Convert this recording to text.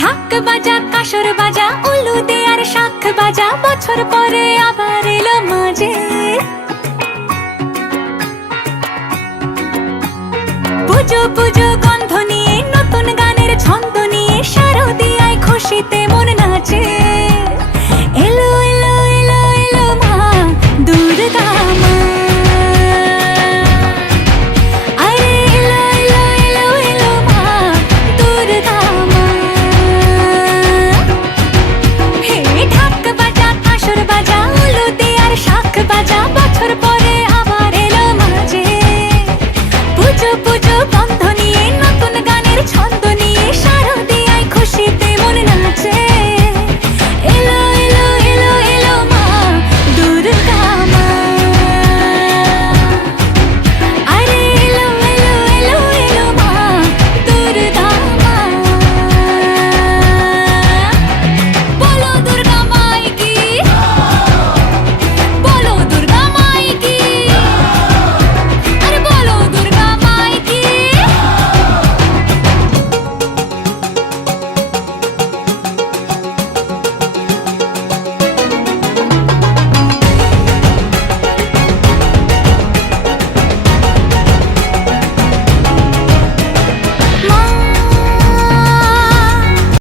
ঢাক বাজা কাসর বাজা উলু দে আর শাখ বাজা, বছর পরে আবার এলো মাঝে। পুজো পুজো গন্ধ নিয়ে নতুন গানের ছন্দ নিয়ে শারদ